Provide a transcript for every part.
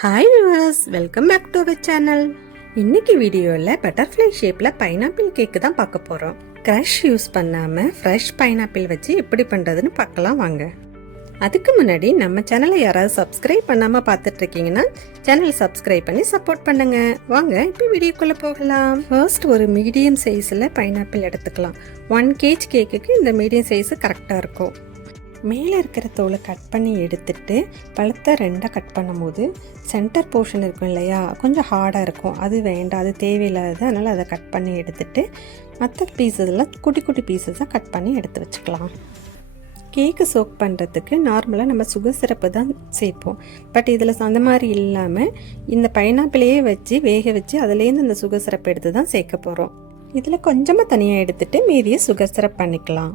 Hi viewers, welcome back to our channel. இன்னைக்கு வீடியோவில் butterfly ஷேப்பில் பைனாப்பிள் கேக்கு தான் பார்க்க போகிறோம். க்ரஷ் யூஸ் பண்ணாமல் ஃப்ரெஷ் பைனாப்பிள் வச்சு எப்படி பண்ணுறதுன்னு பார்க்கலாம் வாங்க. அதுக்கு முன்னாடி நம்ம சேனலை யாராவது சப்ஸ்கிரைப் பண்ணாமல் பார்த்துட்ருக்கீங்கன்னா சேனல் சப்ஸ்கிரைப் பண்ணி சப்போர்ட் பண்ணுங்க. வாங்க இப்போ வீடியோக்குள்ளே போகலாம். ஃபர்ஸ்ட் ஒரு மீடியம் சைஸில் பைனாப்பிள் எடுத்துக்கலாம். 1 kg கேக்குக்கு இந்த மீடியம் சைஸு கரெக்டாக இருக்கும். மேலே இருக்கிற தோலை கட் பண்ணி எடுத்துட்டு பழத்தை ரெண்டாக கட் பண்ணும்போது சென்டர் போர்ஷன் இருக்கும் இல்லையா, கொஞ்சம் ஹார்டாக இருக்கும். அது வேண்டாம், அது தேவையில்லாதது. அதனால் அதை கட் பண்ணி எடுத்துட்டு மற்ற பீஸஸ்லாம் குட்டி குட்டி பீஸஸாக கட் பண்ணி எடுத்து வச்சுக்கலாம். கேக்கு சோக் பண்ணுறதுக்கு நார்மலாக நம்ம சுகர் சிரப்பு தான் சேர்ப்போம். பட் இதில் அந்த மாதிரி இல்லாமல் இந்த பைனாப்பிளையே வச்சு வேக வச்சு அதுலேருந்து இந்த சுகர் சிரப்பு எடுத்து தான் சேர்க்க போகிறோம். இதில் கொஞ்சமாக தனியாக எடுத்துகிட்டு மீதியை சுகர் சிரப் பண்ணிக்கலாம்.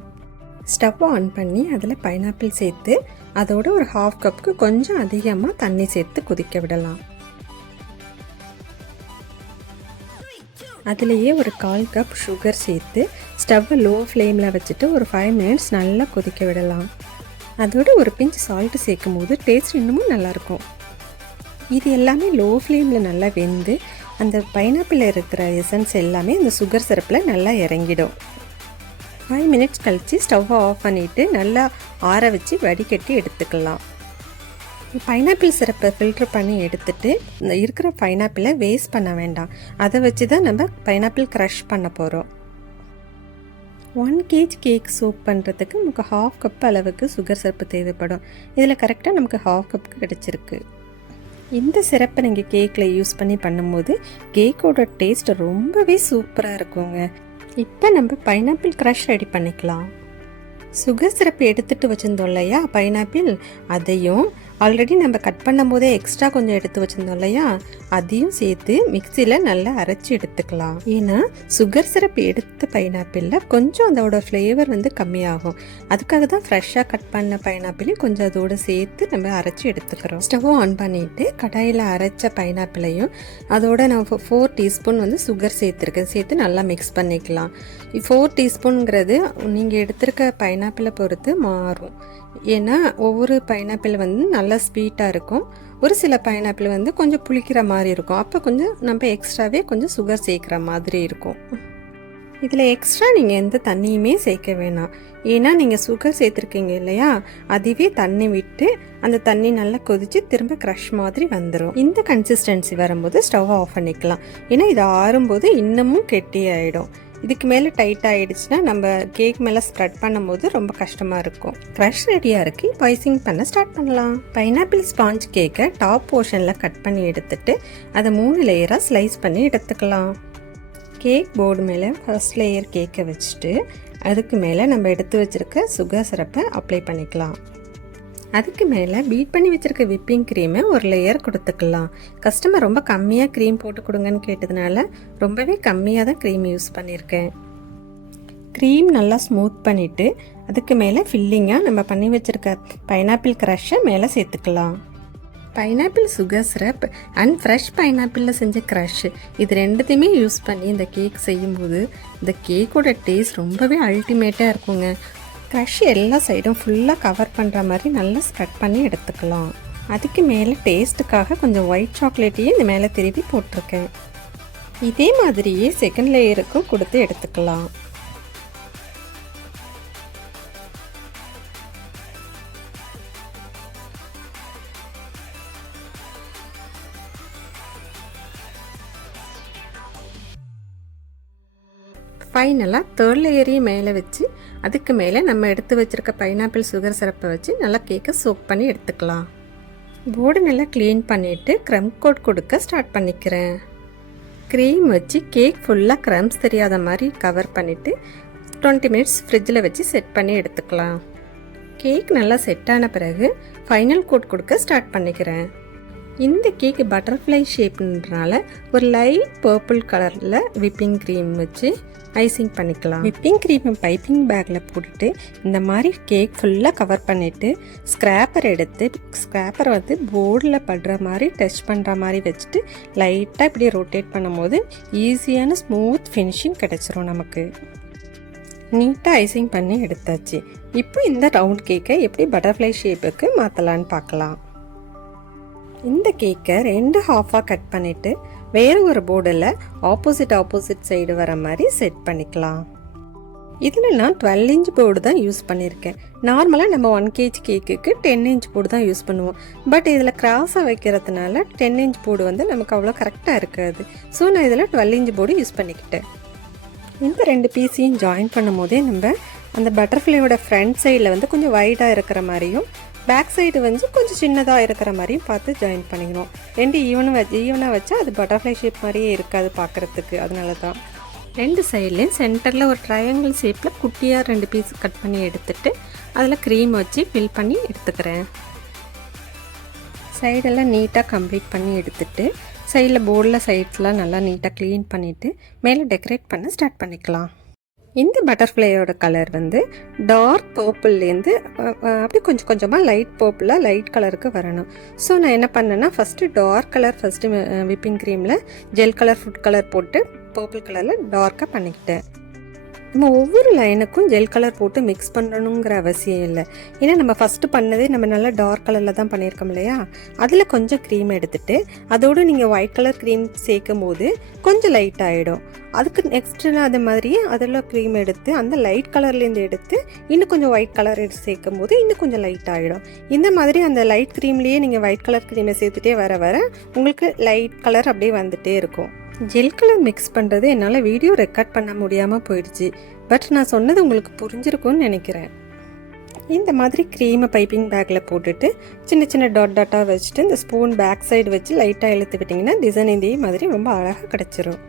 ஸ்டவ் ஆன் பண்ணி அதில் பைனாப்பிள் சேர்த்து அதோட ஒரு 1/2 கப்புக்கு கொஞ்சம் அதிகமாக தண்ணி சேர்த்து கொதிக்க விடலாம். அதுலேயே ஒரு 1/4 கப் சுகர் சேர்த்து ஸ்டவ்வை லோ ஃப்ளேமில் வச்சுட்டு ஒரு 5 மினிட்ஸ் நல்லா கொதிக்க விடலாம். அதோட ஒரு பிஞ்ச் சால்ட்டு சேர்க்கும் போது டேஸ்ட் இன்னமும் நல்லாயிருக்கும். இது எல்லாமே லோ ஃப்ளேமில் நல்லா வெந்து அந்த பைனாப்பிள் இருக்கிற எசன்ஸ் எல்லாமே அந்த சுகர் சிரப்பில் நல்லா இறங்கிடும். 5 மினிட்ஸ் கழித்து ஸ்டவ்வை ஆஃப் பண்ணிவிட்டு நல்லா ஆற வச்சு வடிகட்டி எடுத்துக்கலாம். பைனாப்பிள் சிரப்பை ஃபில்ட்ரு பண்ணி எடுத்துட்டு இந்த இருக்கிற பைனாப்பிளை வேஸ்ட் பண்ண வேண்டாம். அதை வச்சு தான் நம்ம பைனாப்பிள் க்ரஷ் பண்ண போகிறோம். 1 kg கேக் சோக் பண்ணுறதுக்கு நமக்கு 1/2 கப் அளவுக்கு சுகர் சிரப்பு தேவைப்படும். இதில் கரெக்டாக நமக்கு 1/2 கப்புக்கு கிடச்சிருக்கு. இந்த சிரப்பை நீங்கள் கேக்கில் யூஸ் பண்ணி பண்ணும்போது கேக்கோட டேஸ்ட் ரொம்பவே சூப்பராக இருக்குங்க. இப்போ நம்ம பைனாப்பிள் க்ரஷ் ரெடி பண்ணிக்கலாம். சுகர் சிரப்பு எடுத்துகிட்டு வச்சுருந்தோம் இல்லையா பைனாப்பிள், அதையும் ஆல்ரெடி நம்ம கட் பண்ணும் போதே எக்ஸ்ட்ரா கொஞ்சம் எடுத்து வச்சுருந்தோம் இல்லையா, அதையும் சேர்த்து மிக்சியில் நல்லா அரைச்சி எடுத்துக்கலாம். ஏன்னா சுகர் சிரப்பு எடுத்த பைனாப்பிளில் கொஞ்சம் அதோட ஃப்ளேவர் கம்மியாகும். அதுக்காக தான் ஃப்ரெஷ்ஷாக கட் பண்ண பைனாப்பிளையும் கொஞ்சம் அதோடு சேர்த்து நம்ம அரைச்சி எடுத்துக்கிறோம். ஸ்டவ் ஆன் பண்ணிவிட்டு கடாயில் அரைச்ச பைனாப்பிளையும் அதோட நான் 4 டீஸ்பூன் சுகர் சேர்த்து நல்லா மிக்ஸ் பண்ணிக்கலாம். 4 டீஸ்பூனுங்கிறது நீங்கள் எடுத்திருக்க பைனாப்பிளை பொறுத்து மாறும். ஏன்னா ஒவ்வொரு பைனாப்பிள் நல்லா ஸ்வீட்டாக இருக்கும், ஒரு சில பைனாப்பிள் கொஞ்சம் புளிக்கிற மாதிரி இருக்கும். அப்போ கொஞ்சம் நம்ம எக்ஸ்ட்ராவே கொஞ்சம் சுகர் சேர்க்குற மாதிரி இருக்கும். இதில் எக்ஸ்ட்ரா நீங்கள் எந்த தண்ணியுமே சேர்க்க வேணாம். ஏன்னா நீங்கள் சுகர் சேர்த்துருக்கீங்க இல்லையா, அதுவே தண்ணி விட்டு அந்த தண்ணி நல்லா கொதித்து திரும்ப க்ரஷ் மாதிரி வந்துடும். இந்த கன்சிஸ்டன்சி வரும்போது ஸ்டவ் ஆஃப் பண்ணிக்கலாம். ஏன்னா இது ஆறும்போது இன்னமும் கெட்டியாயிடும். இதுக்கு மேலே டைட் ஆகிடுச்சுன்னா நம்ம கேக் மேலே ஸ்ப்ரெட் பண்ணும்போது ரொம்ப கஷ்டமாக இருக்கும். க்ரஷ் ரெடியாக இருக்கு. இப்போ ஐசிங் பண்ண ஸ்டார்ட் பண்ணலாம். பைனாப்பிள் ஸ்பாஞ்ச் கேக்கை டாப் போர்ஷனில் கட் பண்ணி எடுத்துட்டு அதை 3 லேயராக ஸ்லைஸ் பண்ணி எடுத்துக்கலாம். கேக் போர்டு மேலே ஃபர்ஸ்ட் லேயர் கேக்கை வச்சுட்டு அதுக்கு மேலே நம்ம எடுத்து வச்சுருக்க சுகர் சிரப்பை அப்ளை பண்ணிக்கலாம். அதுக்கு மேலே பீட் பண்ணி வச்சுருக்க விப்பிங் க்ரீமை ஒரு லேயர் கொடுத்துக்கலாம். கஸ்டமர் ரொம்ப கம்மியாக க்ரீம் போட்டு கொடுங்கன்னு கேட்டதுனால ரொம்பவே கம்மியாக தான் க்ரீம் யூஸ் பண்ணியிருக்கேன். க்ரீம் நல்லா ஸ்மூத் பண்ணிவிட்டு அதுக்கு மேலே ஃபில்லிங்காக நம்ம பண்ணி வச்சுருக்க பைனாப்பிள் க்ரஷ்ஷை மேலே சேர்த்துக்கலாம். Pineapple sugar syrup and fresh பைனாப்பிளில் செஞ்ச க்ரஷ் இது ரெண்டுத்தையுமே யூஸ் பண்ணி இந்த கேக் செய்யும்போது இந்த கேக்கோட டேஸ்ட் ரொம்பவே அல்டிமேட்டாக இருக்குங்க. க்ரஷ் எல்லா சைடும் ஃபுல்லாக கவர் பண்ணுற மாதிரி நல்லா ஸ்ப்ரெட் பண்ணி எடுத்துக்கலாம். அதுக்கு மேலே டேஸ்ட்டுக்காக கொஞ்சம் ஒயிட் சாக்லேட்டையும் இந்த மேலே திருப்பி போட்டிருக்கேன். இதே மாதிரியே செகண்ட் லேயருக்கும் கொடுத்து எடுத்துக்கலாம். ஃபைனலாக 3rd லேயரையும் மேலே வச்சு அதுக்கு மேலே நம்ம எடுத்து வச்சுருக்க பைனாப்பிள் சுகர் சிரப்பை வச்சு நல்லா கேக்கை சோக் பண்ணி எடுத்துக்கலாம். போர்டு நல்லா க்ளீன் பண்ணிவிட்டு க்ரம் கோட் கொடுக்க ஸ்டார்ட் பண்ணிக்கிறேன். க்ரீம் வச்சு கேக் ஃபுல்லாக க்ரம்ஸ் தெரியாத மாதிரி கவர் பண்ணிவிட்டு 20 மினிட்ஸ் ஃப்ரிட்ஜில் வச்சு செட் பண்ணி எடுத்துக்கலாம். கேக் நல்லா செட் ஆன பிறகு ஃபைனல் கோட் கொடுக்க ஸ்டார்ட் பண்ணிக்கிறேன். இந்த கேக் பட்டர்ஃப்ளை ஷேப்ன்றனால ஒரு லைட் பர்பிள் கலரில் விப்பிங் க்ரீம் வச்சு ஐசிங் பண்ணிக்கலாம். விப்பிங் க்ரீமை பைப்பிங் பேக்கில் போட்டுட்டு இந்த மாதிரி கேக் ஃபுல்லாக கவர் பண்ணிவிட்டு ஸ்க்ராப்பர் எடுத்து ஸ்க்ராப்பரை போர்டில் படுற மாதிரி டச் பண்ணுற மாதிரி வச்சுட்டு லைட்டாக இப்படி ரொட்டேட் பண்ணும்போது ஈஸியான ஸ்மூத் ஃபினிஷிங் கிடச்சிரும். நமக்கு நீட்டாக ஐசிங் பண்ணி எடுத்தாச்சு. இப்போ இந்த ரவுண்ட் கேக்கை எப்படி பட்டர்ஃப்ளை ஷேப்புக்கு மாற்றலான்னு பார்க்கலாம். இந்த கேக்கை 2 ஹாஃபாக கட் பண்ணிவிட்டு வேறு ஒரு போர்டில் ஆப்போசிட் சைடு வர மாதிரி செட் பண்ணிக்கலாம். இதில் நான் 12 இன்ச் போர்டு தான் யூஸ் பண்ணியிருக்கேன். நார்மலாக நம்ம 1 kg கேக்குக்கு 10 இன்ச் போர்டு தான் யூஸ் பண்ணுவோம். பட் இதில் கிராஸாக வைக்கிறதுனால 10 இன்ச் போர்டு வந்து நமக்கு அவ்வளோ கரெக்டாக இருக்காது. ஸோ நான் இதில் 12 இன்ச் போர்டு யூஸ் பண்ணிக்கிட்டேன். இந்த 2 பீஸையும் ஜாயின் பண்ணும் போதே நம்ம அந்த பட்டர்ஃப்ளையோட ஃப்ரண்ட் சைடில் வந்து கொஞ்சம் வைடாக இருக்கிற மாதிரியும் பேக் சைடு வந்து கொஞ்சம் சின்னதாக இருக்கிற மாதிரியும் பார்த்து ஜாயின் பண்ணிக்கணும். 2 ஈவனாக வச்சா அது பட்டர்ஃப்ளை ஷேப் மாதிரியே இருக்காது பார்க்குறதுக்கு. அதனால தான் 2 சைட்லேயும் சென்டரில் ஒரு ட்ரையாங்கிள் ஷேப்பில் குட்டியாக 2 பீஸ் கட் பண்ணி எடுத்துகிட்டு அதில் க்ரீம் வச்சு ஃபில் பண்ணி எடுத்துக்கிறேன். சைடெல்லாம் நீட்டாக கம்ப்ளீட் பண்ணி எடுத்துகிட்டு சைடில் போர்டில் சைட்ஸ்லாம் நல்லா நீட்டாக க்ளீன் பண்ணிவிட்டு மேலே டெக்கரேட் பண்ண ஸ்டார்ட் பண்ணிக்கலாம். இந்த பட்டர்ஃப்ளையோட கலர் வந்து டார்க் பர்பிள்லேருந்து அப்படியே கொஞ்சம் கொஞ்சமாக லைட் பர்பிளாக லைட் கலருக்கு வரணும். ஸோ நான் என்ன பண்ணேன்னா ஃபஸ்ட்டு டார்க் கலர் விப்பிங் க்ரீமில் ஜெல் கலர் ஃபுட் கலர் போட்டு பர்பிள் கலரில் டார்க்காக பண்ணிக்கிட்டேன். நம்ம ஒவ்வொரு லைனுக்கும் ஜெல் கலர் போட்டு மிக்ஸ் பண்ணணுங்கிற அவசியம் இல்லை. ஏன்னா நம்ம ஃபஸ்ட்டு பண்ணதே நம்ம நல்லா டார்க் கலரில் தான் பண்ணியிருக்கோம் இல்லையா. அதில் கொஞ்சம் க்ரீம் எடுத்துகிட்டு அதோடு நீங்கள் ஒயிட் கலர் க்ரீம் சேர்க்கும் போது கொஞ்சம் லைட் ஆகிடும். அதுக்கு நெக்ஸ்ட்டு அது மாதிரியே அதில் க்ரீம் எடுத்து அந்த லைட் கலர்லேருந்து எடுத்து இன்னும் கொஞ்சம் ஒயிட் கலர் எடுத்து சேர்க்கும் போது இன்னும் கொஞ்சம் லைட் ஆகிடும். இந்த மாதிரி அந்த லைட் க்ரீம்லேயே நீங்கள் ஒயிட் கலர் க்ரீமை சேர்த்துட்டே வர வர உங்களுக்கு லைட் கலர் அப்படியே வந்துகிட்டே இருக்கும். ஜெல் கலர் மிக்ஸ் பண்ணுறது என்னால் வீடியோ ரெக்கார்ட் பண்ண முடியாமல் போயிடுச்சு. பட் நான் சொன்னது உங்களுக்கு புரிஞ்சிருக்கும்னு நினைக்கிறேன். இந்த மாதிரி க்ரீமை பைப்பிங் பேக்கில் போட்டுட்டு சின்ன சின்ன டாட்டாக வச்சுட்டு இந்த ஸ்பூன் பேக் சைடு வச்சு லைட்டாக இழுத்து விட்டிங்கன்னா டிசைன் இதே மாதிரி ரொம்ப அழகாக கிடச்சிரும்.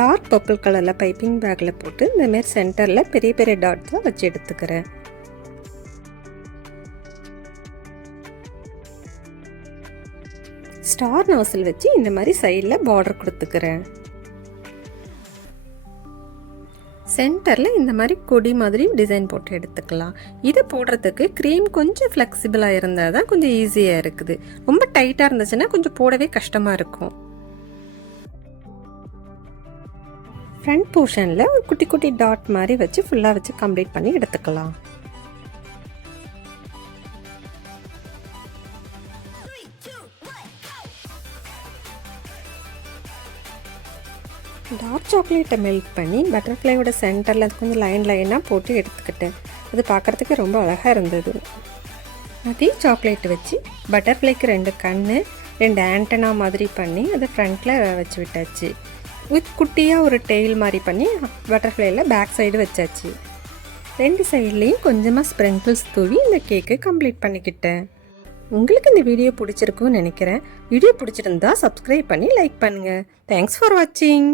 டார்க் பர்பிள் கலரில் பைப்பிங் பேக்கில் போட்டு இந்தமாரி சென்டரில் பெரிய பெரிய டாட்ஸாக வச்சு எடுத்துக்கிறேன். ஸ்டார் நாசில் வச்சு இந்த மாதிரி சைடில் பார்டர் கொடுத்துக்கிறேன். சென்டரில் இந்த மாதிரி கொடி மாதிரி டிசைன் போட்டு எடுத்துக்கலாம். இதை போடுறதுக்கு க்ரீம் கொஞ்சம் ஃப்ளெக்சிபிளாக இருந்தால் தான் கொஞ்சம் ஈஸியாக இருக்குது. ரொம்ப டைட்டாக இருந்துச்சுன்னா கொஞ்சம் போடவே கஷ்டமாக இருக்கும். ஃப்ரண்ட் போர்ஷனில் ஒரு குட்டி குட்டி டாட் மாதிரி வச்சு ஃபுல்லாக வச்சு கம்ப்ளீட் பண்ணி எடுத்துக்கலாம். டார்க் சாக்லேட்டை மெல்ட் பண்ணி பட்டர்ஃப்ளையோட சென்டரில் கொஞ்சம் லைனாக போட்டு எடுத்துக்கிட்டேன். அது பார்க்குறதுக்கு ரொம்ப அழகாக இருந்தது. அதே சாக்லேட் வச்சு பட்டர்ஃப்ளைக்கு 2 கண் 2 ஆண்டனா மாதிரி பண்ணி அதை ஃப்ரண்ட்டில் வச்சு விட்டாச்சு. வித் குட்டியாக ஒரு டெயில் மாதிரி பண்ணி பட்டர்ஃப்ளையில் பேக் சைடு வச்சாச்சு. 2 சைட்லேயும் கொஞ்சமாக ஸ்ப்ரிங்கிள்ஸ் தூவி இந்த கேக்கு கம்ப்ளீட் பண்ணிக்கிட்டேன். உங்களுக்கு இந்த வீடியோ பிடிச்சிருக்குன்னு நினைக்கிறேன். வீடியோ பிடிச்சிருந்தா சப்ஸ்கிரைப் பண்ணி லைக் பண்ணுங்கள். தேங்க்ஸ் ஃபார் வாட்சிங்.